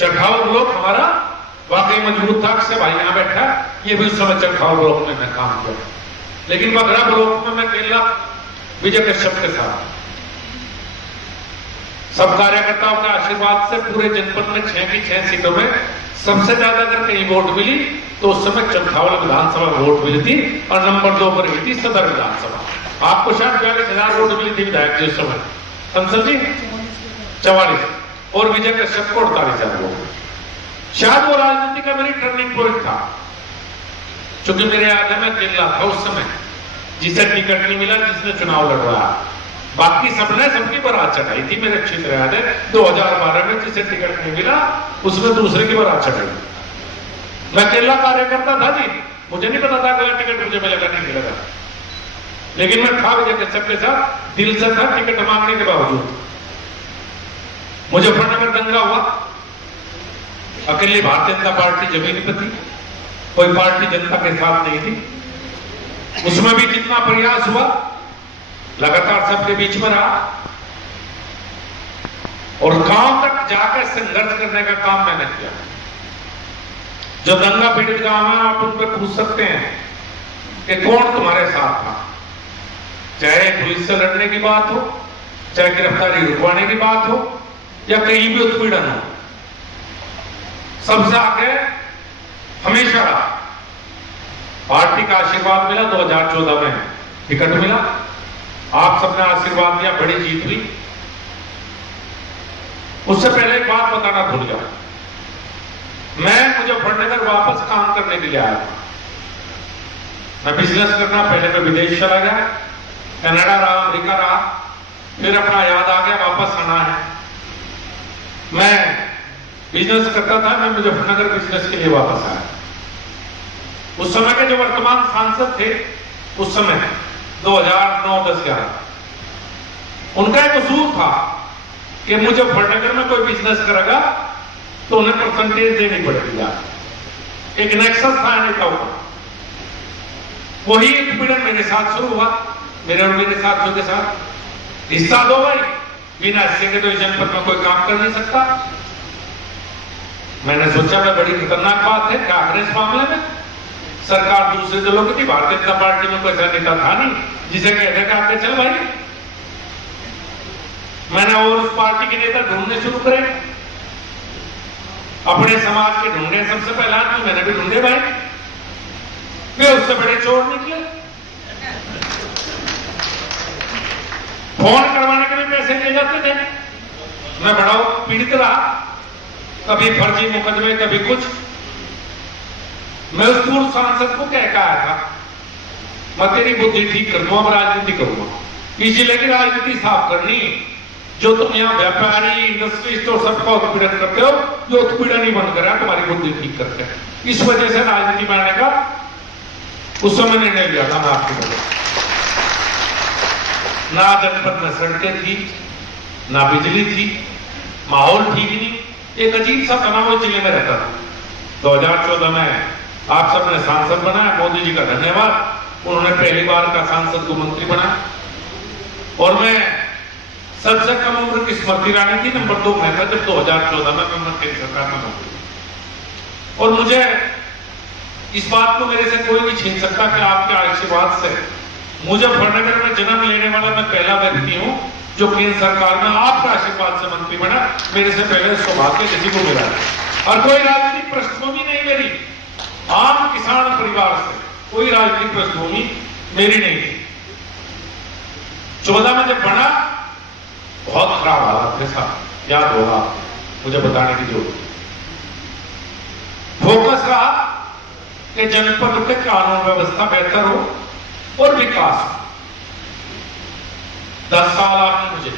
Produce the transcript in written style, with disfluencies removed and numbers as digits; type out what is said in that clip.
चरखाव block हमारा वाकई मजबूत था। अक्षय भाई यहां बैठा, ये भी उस समय चरखाव ब्लॉक में मैं काम किया। लेकिन बगरा ब्लॉक में मैं अकेला विजय कश्यप के साथ, सब कार्यकर्ताओं के आशीर्वाद से पूरे जनपद में 6 की 6 सीटों में सबसे ज्यादा अगर कहीं वोट मिली तो उस समय चरखावल विधानसभा वोट मिली थी और नंबर 2 पर हुई थी सदर विधानसभा। आपको शायद 42,000 वोट मिली थी विधायक जी उस समय, संसद जी 44 और विजय कश्यप को 48,000 वोट। शायद वो राजनीति का मेरी टर्निंग पॉइंट था, क्योंकि मेरे याद है मैं अकेला था उस समय जिसे टिकट नहीं मिला, जिसने चुनाव लड़वाया। बाकी सबने सबकी बारात चढ़ाई थी। मेरे अच्छी तरह याद है 2012 में जिसे टिकट नहीं मिला उसमें दूसरे की बारात चढ़ाई। मैं अकेला कार्यकर्ता था जी, मुझे नहीं पता था अगला टिकट मुझे मिलेगा नहीं मिलेगा, लेकिन मैं था विजय कश्यप के साथ, दिल से था टिकट मांगने के बावजूद। मुजफ्फरनगर दंगा हुआ, अकेली भारतीय जनता पार्टी जमीन पर थी, कोई पार्टी जनता के साथ नहीं थी। उसमें भी जितना प्रयास हुआ लगातार सबके बीच में रहा और गांव तक जाकर संघर्ष करने का काम मैंने किया। जो दंगा पीड़ित गांव है आप उन पर पूछ सकते हैं कि कौन तुम्हारे साथ था, चाहे पुलिस से लड़ने की बात हो, चाहे गिरफ्तारी रुकवाने की बात हो या कहीं भी उत्पीड़न हो, सबसे आगे हमेशा रहा। पार्टी का आशीर्वाद मिला, 2014 में टिकट मिला, आप सबने आशीर्वाद दिया, बड़ी जीत हुई। उससे पहले एक बात बताना भूल गया, मैं मुजफ्फरनगर वापस काम करने के लिए आया था। मैं बिजनेस करना, पहले मैं विदेश चला गया, कनाडा रहा, अमेरिका रहा, फिर अपना याद आ गया वापस आना है। मैं बिजनेस करता था, मैं मुजफ्फरनगर बिजनेस के लिए वापस आया। उस समय के जो वर्तमान सांसद थे उस समय 2009-10-11, उनका एक उसूल था कि मुजफ्फरनगर में कोई बिजनेस करेगा तो उन्हें परसेंटेज देनी पड़ेगी। एक नेक्सस था नेताओं का। वही उत्पीड़न मेरे साथ शुरू हुआ, मेरे और मेरे साथियों के साथ। हिस्सा दो भाई, बिना हिस्से के तो इस जनपद में कोई काम कर नहीं सकता। मैंने सोचा मैं बड़ी खतरनाक बात है, क्या करें इस मामले में। सरकार दूसरे दलों की थी, भारतीय जनता पार्टी में कोई ऐसा नेता था नहीं जिसे कहते थे आके चल भाई। मैंने और उस पार्टी के नेता ढूंढने शुरू करे, अपने समाज के ढूंढे। सबसे पहला आदमी मैंने भी ढूंढे भाई, वे उससे बड़े चोर निकले। फोन करवाने के लिए पैसे ले जाते थे, मैं बड़ा पीड़ित रहा, कभी फर्जी मुकदमे कभी कुछ। मैं उस पूर्व सांसद को कह आया था मैं तेरी बुद्धि ठीक कर दूंगा, राजनीति करूंगा, इसलिए की राजनीति साफ करनी। जो तुम यहाँ व्यापारी इंडस्ट्रिस्ट और सबका उत्पीड़न करते हो, जो उत्पीड़न ही बंद करा तुम्हारी बुद्धि ठीक करते हैं। इस वजह से राजनीति बनाने का उस समय निर्णय लिया था। मैं आपको बता, ना जनपद में सड़कें थी, ना बिजली थी, माहौल ठीक नहीं, एक अजीब सा तनाव जिले में रहता था। 2014 में आप सबने सांसद बनाया, मोदी जी का धन्यवाद, उन्होंने पहली बार का सांसद को मंत्री बनाया। और मैं सबसे कम उम्र की स्मृति ईरानी थी, नंबर 2 में था जब 2014 में मैं केंद्र सरकार में मंत्री। और मुझे इस बात को मेरे से कोई नहीं छीन सकता कि आपके आशीर्वाद से मुजफ्फरनगर में जन्म लेने वाला मैं पहला व्यक्ति हूं जो केंद्र सरकार में आपका आशीर्वाद से मंत्री बना। मेरे से पहले सौभाग्य किसी को मिला और कोई राजनीतिक पृष्ठभूमि नहीं मेरी, आम किसान परिवार से, कोई राजनीतिक पृष्ठभूमि मेरी नहीं थी। 14 में जब बना बहुत खराब हालत थे साहब, याद होगा, मुझे बताने की जरूरत। फोकस रहा कि जनपद के कानून व्यवस्था बेहतर हो और विकास हो। 10 साल आपने मुझे